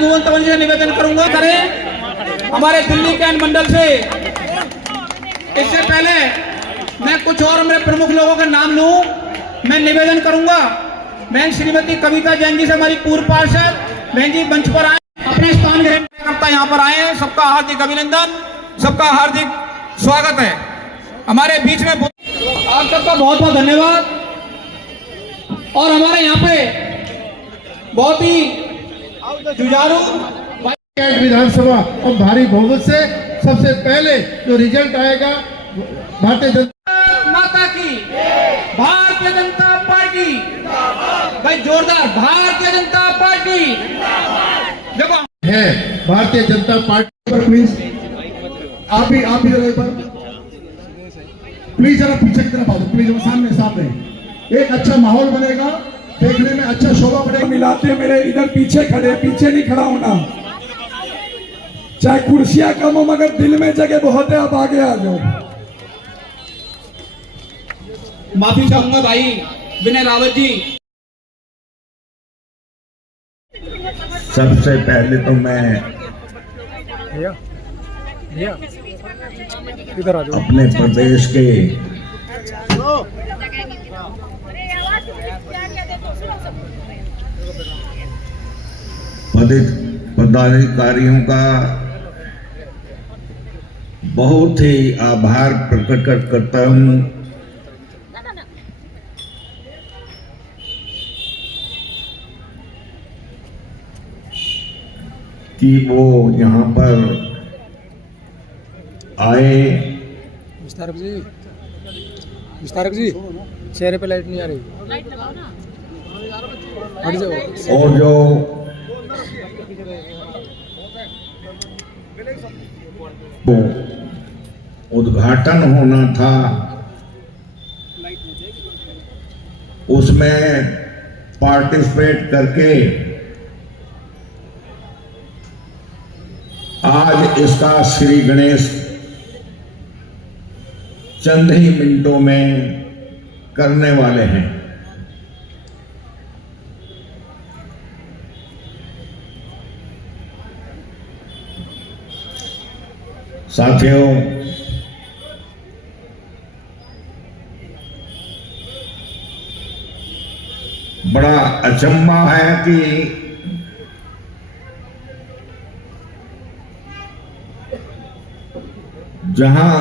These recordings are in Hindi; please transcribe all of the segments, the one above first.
भुवन तवन जी से निवेदन करूंगा करें हमारे दिल्ली कैंट मंडल से। इससे पहले मैं कुछ और मेरे प्रमुख लोगों के नाम लूं, मैं निवेदन करूंगा। मैं श्रीमती कविता जैन जी से, हमारी पूर्व पार्षद, बहन जी मंच पर आए, अपने स्थान ग्रहण करता यहाँ पर आए। सबका हार्दिक अभिनंदन, सबका हार्दिक स्वागत है हमारे बीच में। आप सबका बहुत बहुत धन्यवाद। और हमारे यहाँ पे बहुत ही जुझारू विधानसभा और भारी बहुमत से सबसे पहले जो रिजल्ट आएगा भारतीय जनता माता की, भारतीय जनता पार्टी, भाई जोरदार भारतीय जनता पार्टी देखो है। भारतीय जनता पार्टी पर प्लीज आप भी जरा एक बार प्लीज जरा पीछे की तरफ आओ, प्लीज सामने एक अच्छा माहौल बनेगा, देखने में अच्छा शोभा बढ़ेगा। मिलाते मेरे इधर पीछे खड़े, पीछे नहीं खड़ा होना, चाहे कुर्सियां कम हो मगर दिल में जगह बहुत है। आप आगे आ जाओ। माफी चाहूंगा भाई विनय रावत जी। सबसे पहले तो मैं इधर आ जाओ। अपने प्रदेश के पदाधिकारियों का बहुत ही आभार प्रकट करता हूं कि वो यहाँ पर आए। विस्तारक जी चेहरे पे लाइट नहीं आ रही, हट जाओ। और जो उद्घाटन होना था उसमें पार्टिसिपेट करके आज इसका श्री गणेश चंद ही मिनटों में करने वाले हैं। साथियों, बड़ा अचंभा है कि जहां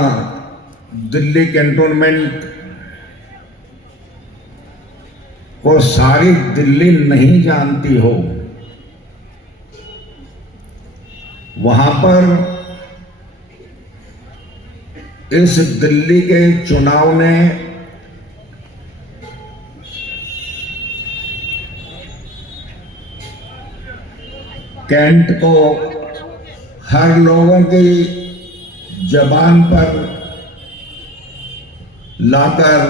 दिल्ली कैंटोनमेंट को सारी दिल्ली नहीं जानती हो, वहां पर इस दिल्ली के चुनाव ने कैंट को हर लोगों की जबान पर लाकर,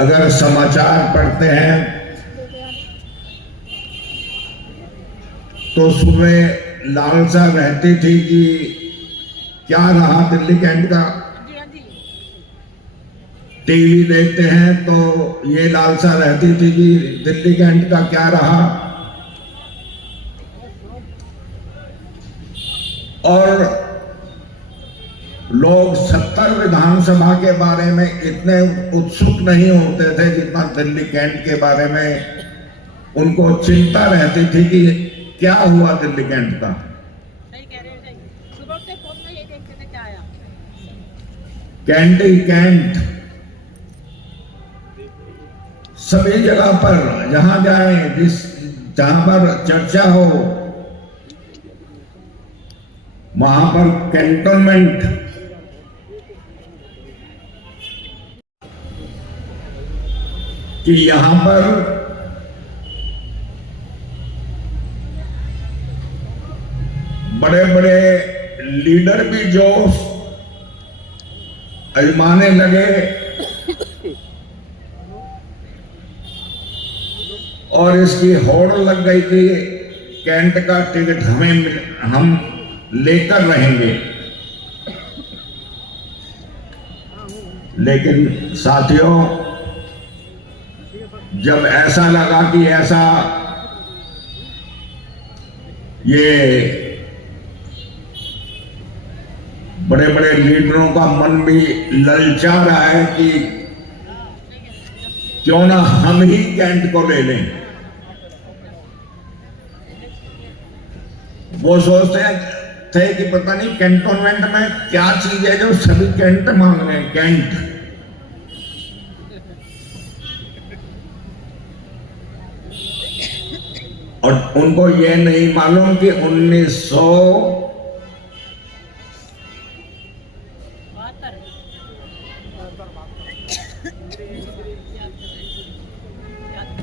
अगर समाचार पढ़ते हैं तो सुबह लालसा रहती थी कि क्या रहा दिल्ली कैंट का। टीवी देखते हैं तो ये लालसा रहती थी कि दिल्ली कैंट का क्या रहा। और लोग 70 विधानसभा के बारे में इतने उत्सुक नहीं होते थे जितना दिल्ली कैंट के बारे में उनको चिंता रहती थी कि क्या हुआ दिल्ली कैंट का। कैंट ही कैंट सभी जगह पर जहां जाए, जहां पर चर्चा हो वहां पर कैंटोनमेंट कि यहां पर बड़े बड़े लीडर भी जो अजमाने लगे और इसकी होड़ लग गई कि कैंट का टिकट हम लेकर रहेंगे। लेकिन साथियों, जब ऐसा लगा कि ऐसा ये बड़े बड़े लीडरों का मन भी ललचा रहा है कि क्यों ना हम ही कैंट को ले लें। वो सोचते थे कि पता नहीं कैंटोनमेंट में क्या चीज है जो सभी कैंट मांग रहे हैं, कैंट। और उनको ये नहीं मालूम कि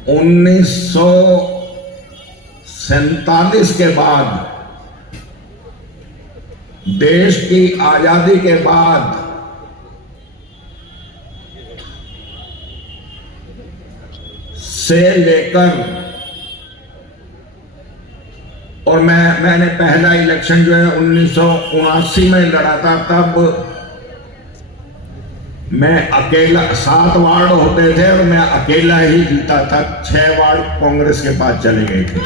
1947 के बाद, देश की आजादी के बाद से लेकर, और मैंने पहला इलेक्शन जो है 1979 में लड़ा था, तब मैं अकेला, 7 वार्ड होते थे और मैं अकेला ही जीता था। 6 वार्ड कांग्रेस के पास चले गए थे।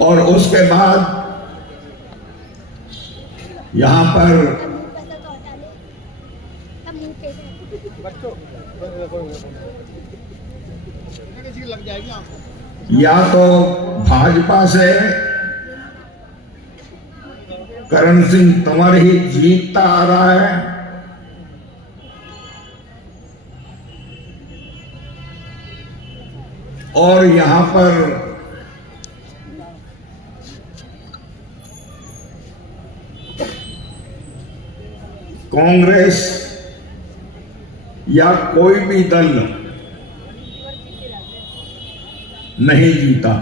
और उसके बाद यहां पर या तो भाजपा से करण सिंह तंवर ही जीतता आ रहा है, और यहां पर कांग्रेस या कोई भी दल नहीं जीता।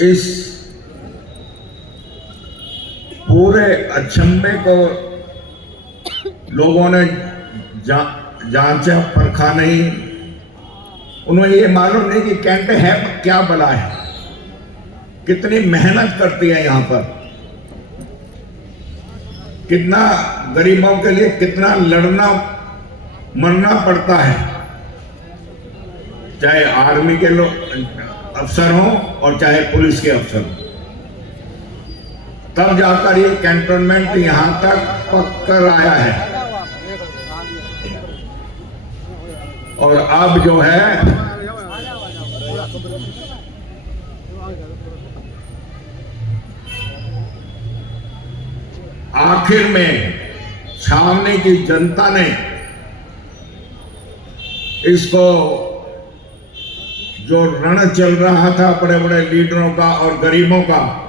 इस पूरे अचंभे को लोगों ने जांचा परखा नहीं। उन्हें ये मालूम नहीं कि कैंट है क्या बला है, कितनी मेहनत करती है यहां पर, कितना गरीबों के लिए कितना लड़ना मरना पड़ता है, चाहे आर्मी के लोग अफसर हों और चाहे पुलिस के अफसर हों। तब जाकर ये कैंटोनमेंट यहां तक पककर आया है। और अब जो है आखिर में छावनी की जनता ने इसको, जो रण चल रहा था बड़े बड़े लीडरों का और गरीबों का,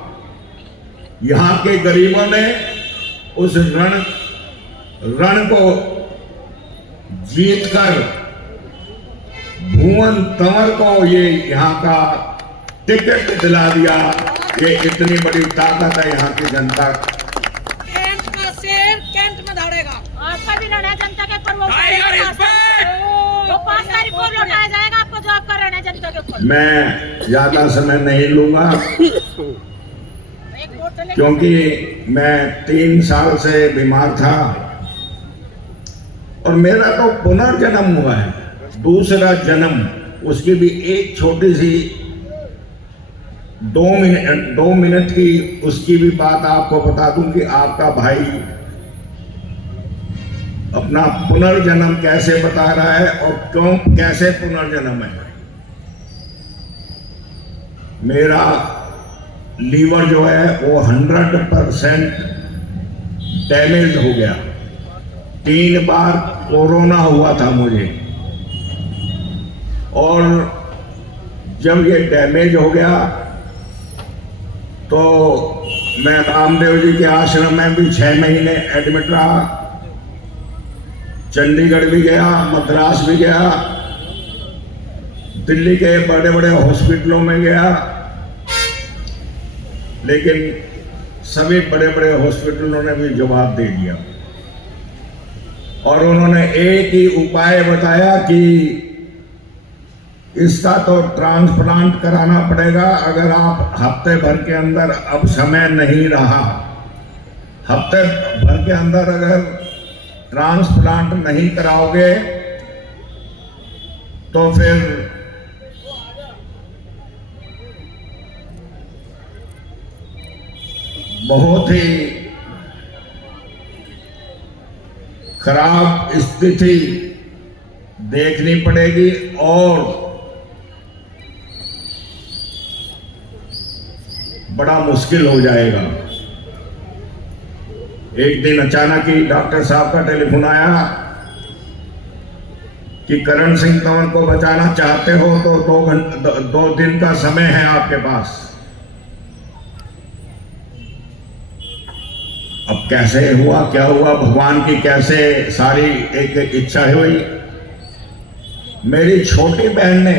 यहां के गरीबों ने उस रण को जीतकर भुवन तंवर को ये यहां का टिकट दिला दिया। ये इतनी बड़ी ताकत है यहाँ की जनता। कैंट का शेर कैंट में दौड़ेगा। आपका भी लड़ा जनता के ऊपर, वो 5 तारीख को लौटाया जाएगा आपको, जो आपका रहना जनता के ऊपर। मैं ज्यादा समय नहीं लूंगा क्योंकि मैं 3 साल से बीमार था और मेरा तो पुनर्जन्म हुआ है, दूसरा जन्म। उसकी भी एक छोटी सी 2 मिनट की उसकी भी बात आपको बता दूं कि आपका भाई अपना पुनर्जन्म कैसे बता रहा है और क्यों, कैसे पुनर्जन्म है। मेरा लीवर जो है वो 100% डैमेज हो गया। 3 बार कोरोना हुआ था मुझे, और जब ये डैमेज हो गया तो मैं रामदेव जी के आश्रम में भी 6 महीने एडमिट रहा। चंडीगढ़ भी गया, मद्रास भी गया, दिल्ली के बड़े बड़े हॉस्पिटलों में गया, लेकिन सभी बड़े बड़े हॉस्पिटलों ने भी जवाब दे दिया। और उन्होंने एक ही उपाय बताया कि इसका तो ट्रांसप्लांट कराना पड़ेगा। अगर आप हफ्ते भर के अंदर, अब समय नहीं रहा, हफ्ते भर के अंदर अगर ट्रांसप्लांट नहीं कराओगे तो फिर बहुत ही खराब स्थिति देखनी पड़ेगी और बड़ा मुश्किल हो जाएगा। एक दिन अचानक ही डॉक्टर साहब का टेलीफोन आया कि करण सिंह तंवर को बचाना चाहते हो तो 2 दिन का समय है आपके पास। अब कैसे हुआ, क्या हुआ, भगवान की कैसे सारी एक इच्छा हुई। मेरी छोटी बहन ने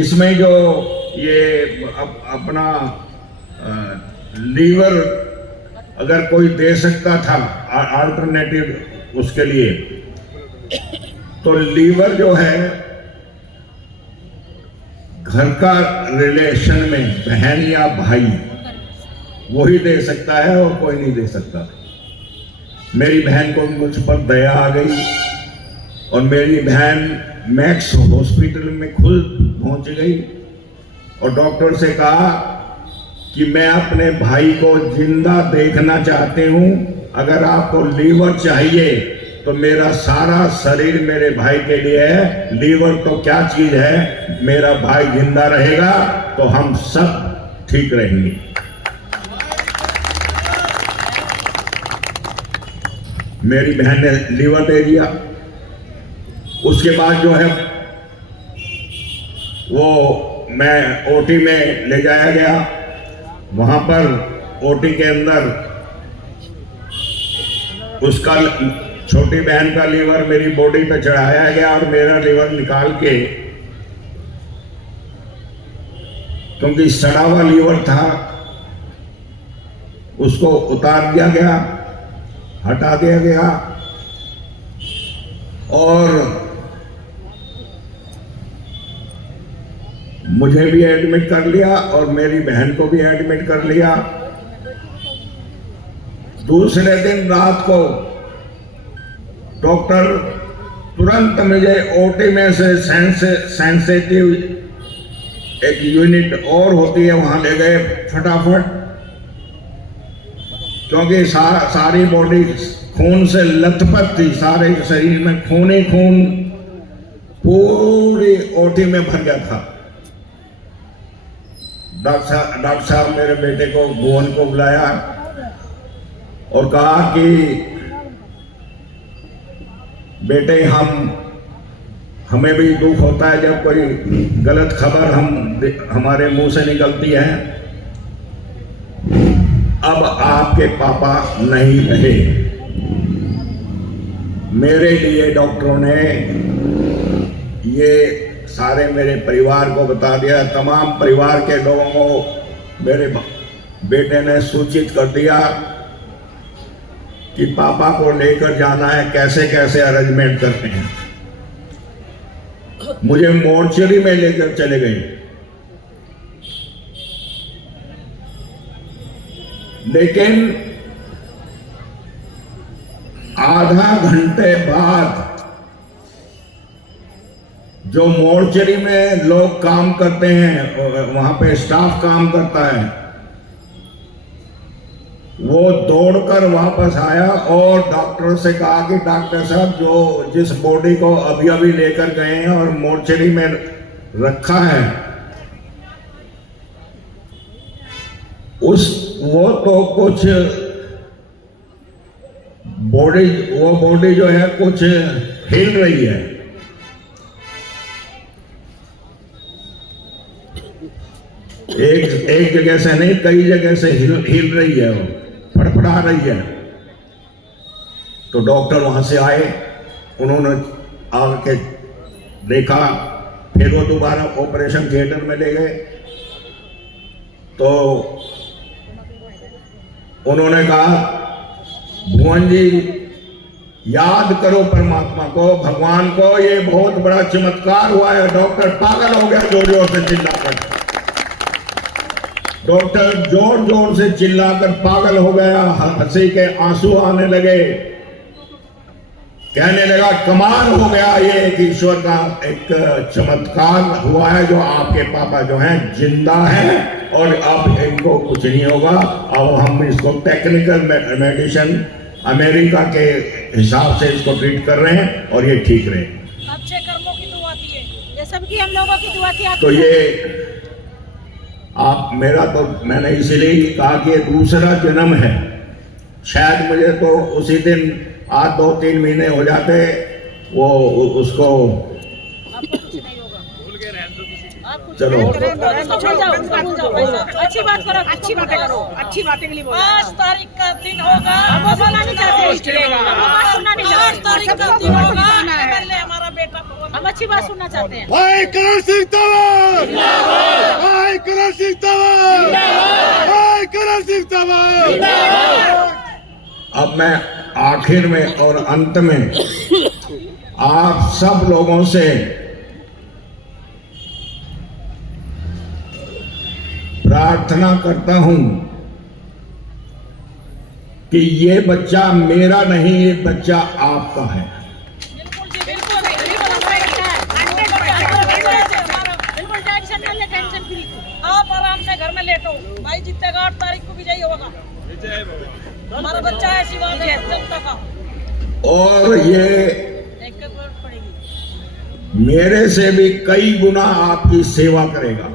इसमें जो ये अपना लीवर अगर कोई दे सकता था अल्टरनेटिव उसके लिए, तो लीवर जो है घर का रिलेशन में बहन या भाई वही दे सकता है और कोई नहीं दे सकता। मेरी बहन को मुझ पर दया आ गई और मेरी बहन मैक्स हॉस्पिटल में खुद पहुंच गई और डॉक्टर से कहा कि मैं अपने भाई को जिंदा देखना चाहती हूं, अगर आपको लीवर चाहिए तो मेरा सारा शरीर मेरे भाई के लिए है। लीवर तो क्या चीज है, मेरा भाई जिंदा रहेगा तो हम सब ठीक रहेंगे। मेरी बहन ने लीवर दे दिया। उसके बाद जो है वो मैं ओटी में ले जाया गया। वहां पर ओटी के अंदर उसका छोटी बहन का लीवर मेरी बॉडी पे चढ़ाया गया और मेरा लीवर निकाल के, क्योंकि सड़ा हुआ लीवर था, उसको उतार दिया गया, हटा दिया गया और मुझे भी एडमिट कर लिया और मेरी बहन को भी एडमिट कर लिया। दूसरे दिन रात को डॉक्टर तुरंत मुझे ओटी में से सेंसिटिव एक यूनिट और होती है वहां ले गए फटाफट, क्योंकि सारी बॉडी खून से लथपथ थी, सारे शरीर में खून ही खून पूरी ओटी में भर गया था। डॉक्टर साहब मेरे बेटे को, भुवन को बुलाया और कहा कि बेटे हमें भी दुख होता है जब कोई गलत खबर हमारे मुंह से निकलती है। अब आपके पापा नहीं रहे। मेरे लिए डॉक्टरों ने ये सारे मेरे परिवार को बता दिया, तमाम परिवार के लोगों को मेरे बेटे ने सूचित कर दिया कि पापा को लेकर जाना है, कैसे कैसे अरेंजमेंट करते हैं। मुझे मोर्चरी में लेकर चले गए, लेकिन आधा घंटे बाद जो मोर्चरी में लोग काम करते हैं, वहां पे स्टाफ काम करता है, वो दौड़कर वापस आया और डॉक्टर से कहा कि डॉक्टर साहब जो जिस बॉडी को अभी अभी लेकर गए हैं और मोर्चरी में रखा है, वो तो कुछ बॉडी जो है कुछ हिल रही है। एक जगह से नहीं, कई जगह से हिल रही है, वो फड़फड़ा रही है। तो डॉक्टर वहां से आए, उन्होंने आके देखा, फिर वो दोबारा ऑपरेशन थिएटर में ले गए। तो उन्होंने कहा भुवन जी याद करो परमात्मा को, भगवान को। ये बहुत बड़ा चमत्कार हुआ है। डॉक्टर पागल हो गया, जोर जोर से चिल्लाकर। डॉक्टर जोर जोर से चिल्लाकर पागल हो गया, हंसी के आंसू आने लगे, कहने लगा कमाल हो गया, ये एक ईश्वर का एक चमत्कार हुआ है, जो आपके पापा जो हैं जिंदा हैं और अब इनको कुछ नहीं होगा। अब हम इसको टेक्निकल मेडिसिन अमेरिका के हिसाब से इसको ट्रीट कर रहे हैं और ये ठीक रहे। अच्छे कर्मों की दुआ थी ये सबकी, हम लोगों की दुआ थी। तो ये आप मेरा तो मैंने इसीलिए कहा कि ये दूसरा जन्म है। शायद मुझे तो उसी दिन 8-2-3 महीने हो जाते वो उसको। आपको कुछ नहीं होगा, भूल गए, रहने दो किसी को। आप कुछ चलो। नहीं करें तो इसको भूल जाओ, भूल जाओ। अच्छी बात करो, अच्छी बातें करो, अच्छी बातें के लिए बोलो। 5 तारीख का दिन होगा, हम वो सुनना नहीं चाहते, हम वो बात सुनना नहीं चाहते। 5 तारीख का दिन होगा, MLA हमारा बेटा, हम अच्छी बात सुनना चाहते हैं। भाई करण सिंह तंवर जिंदाबाद, भाई करण सिंह तंवर जिंदाबाद, भाई करण सिंह तंवर जिंदाबाद। अब मैं आखिर में और अंत में आप सब लोगों से प्रार्थना करता हूं कि ये बच्चा मेरा नहीं, ये बच्चा आपका है। बिल्कुल जी, बिल्कुल बिल्कुल टेंशन न ले, टेंशन फ्री। आप आराम से घर में लेटो, भाई जीतेगा। 8 तारीख को विजयी होगा, हमारा बच्चा है, ऐसी बात है जनता का। और ये एक वोट पड़ेगी, मेरे से भी कई गुना आपकी सेवा करेगा।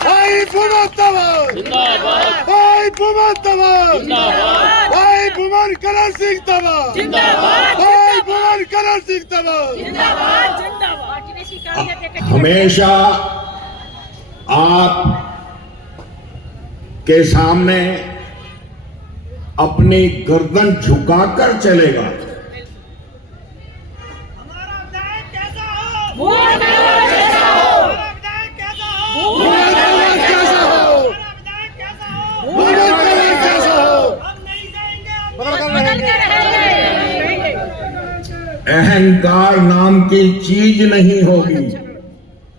भाई भुवन तंवर जिंदाबाद, भाई भुवन तंवर जिंदाबाद, भाई भुवन करण सिंह तंवर जिंदाबाद, भाई भुवन करण सिंह तंवर जिंदाबाद जिंदाबाद। पार्टी ने स्वीकार किया कि हमेशा आप के सामने अपनी गर्दन झुकाकर चलेगा। हमारा विधायक कैसा हो, भुवन तंवर जैसा हो। हमारा विधायक कैसा हो, भुवन तंवर कैसा हो, हमारा विधायक कैसा हो, भुवन तंवर कैसा हो। हम नहीं जाएंगे, हम बदल के रहेंगे। अहंकार नाम की चीज नहीं होगी।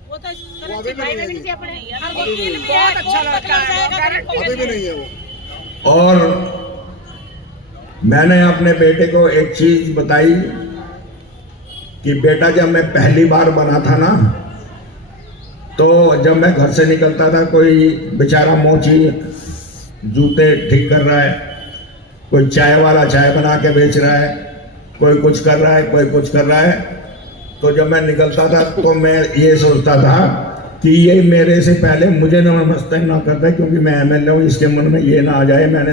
वो तो करण भाई ने भी अपने हर वकील भी है, अच्छा लगता है, अभी भी नहीं है वो। और मैंने अपने बेटे को एक चीज बताई कि बेटा, जब मैं पहली बार बना था ना, तो जब मैं घर से निकलता था, कोई बेचारा मोची जूते ठीक कर रहा है, कोई चाय वाला चाय बना के बेच रहा है, कोई कुछ कर रहा है, कोई कुछ कर रहा है। तो जब मैं निकलता था तो मैं ये सोचता था कि ये मेरे से पहले मुझे नमस्ते ना करता, क्योंकि मैं MLA हूँ, इसके मन में ये ना आ जाए मैं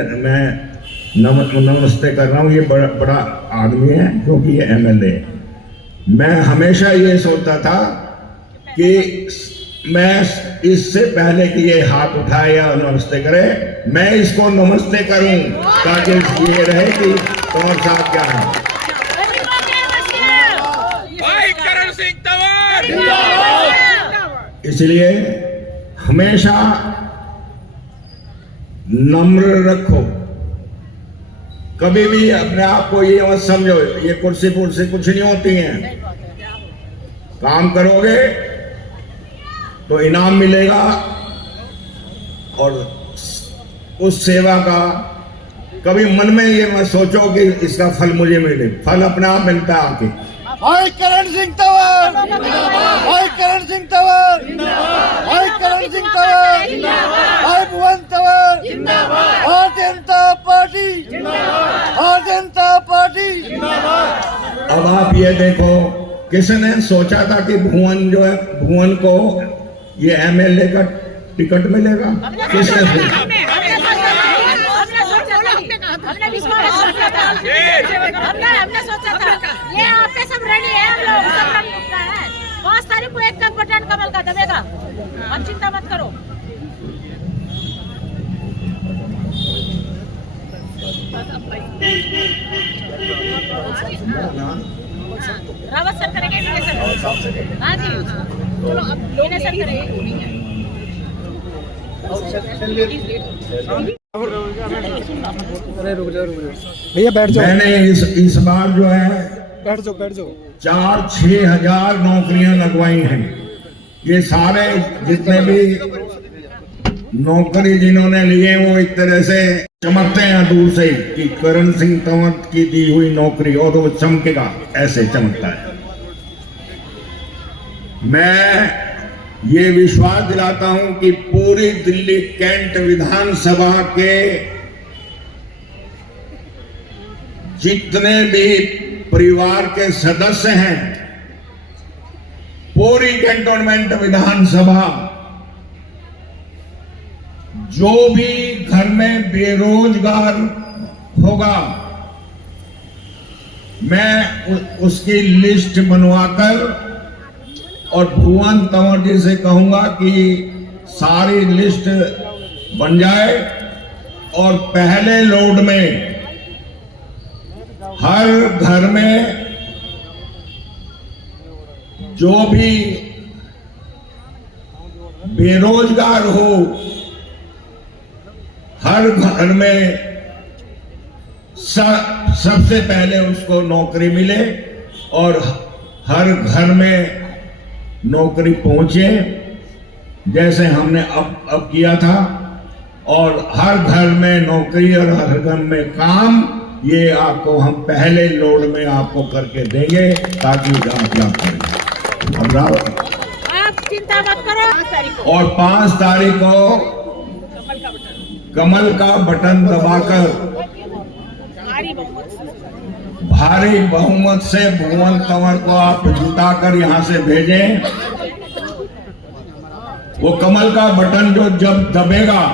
नमस्ते कर रहा हूँ, ये बड़ा आदमी है क्योंकि ये MLA है। मैं हमेशा ये सोचता था कि मैं इससे पहले कि ये हाथ उठाए या नमस्ते करे, मैं इसको नमस्ते करूं, ताकि ये रहे कि तुम्हारे साथ क्या है। भाई करण सिंह तंवर, इसलिए हमेशा नम्र रखो, कभी भी अपने आप को ये मत समझो ये कुर्सी कुछ नहीं होती हैं। काम करोगे तो इनाम मिलेगा, और उस सेवा का कभी मन में ये मत सोचो कि इसका फल मुझे मिले, फल अपने आप मिलता है आके। भाई करण सिंह तंवर, भाई करण सिंह तंवर, भाई करण सिंह तंवर, भाई भुवन तंवर, भारतीय जनता पार्टी, भारतीय जनता पार्टी। अब आप ये देखो, किसने सोचा था कि भुवन जो है, भुवन को ये MLA का टिकट मिलेगा? किसने सोचा? हमने सोचा था ये आपके सब रेडी है, हम लोग सब रेडी है। 5 तारीख को एक बटन कमल का दबेगा, हम चिंता मत करो। रावत सर करेंगे, हाँ जी, चलो अब लोग सर करेंगे। भैया बैठ जाओ, मैंने इस बार जो है बैठ जाओ 4-6 हजार नौकरियां लगवाई हैं। ये सारे जितने भी नौकरी जिन्होंने लिए वो एक तरह से चमकते हैं दूर से कि करण सिंह तंवर की दी हुई नौकरी, और वो चमकेगा, ऐसे चमकता है। मैं ये विश्वास दिलाता हूं कि पूरी दिल्ली कैंट विधानसभा के जितने भी परिवार के सदस्य हैं, पूरी कैंटोनमेंट विधानसभा, जो भी घर में बेरोजगार होगा, मैं उसकी लिस्ट बनवाकर और भुवन तंवर जी से कहूंगा कि सारी लिस्ट बन जाए और पहले लोड में हर घर में जो भी बेरोजगार हो, हर घर में सबसे पहले उसको नौकरी मिले और हर घर में नौकरी पहुंचे, जैसे हमने अब किया था। और हर घर में नौकरी और हर घर में काम, ये आपको हम पहले लोड में आपको करके देंगे ताकि आप लाभ करें। आप चिंता मत करो। और 5 तारीख को कमल का बटन दबाकर भारी बहुमत से भुवन तंवर को आप जिताकर यहां से भेजें। वो कमल का बटन जो जब दबेगा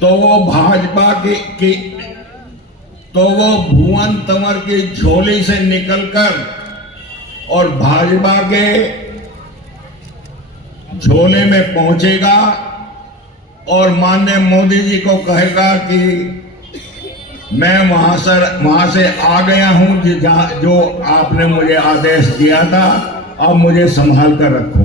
तो वो भाजपा की तो वो भुवन तंवर की झोली से निकलकर और भाजपा के झोले में पहुंचेगा और माननीय मोदी जी को कहेगा कि मैं वहां से आ गया हूं जो आपने मुझे आदेश दिया था, अब मुझे संभाल कर रखो।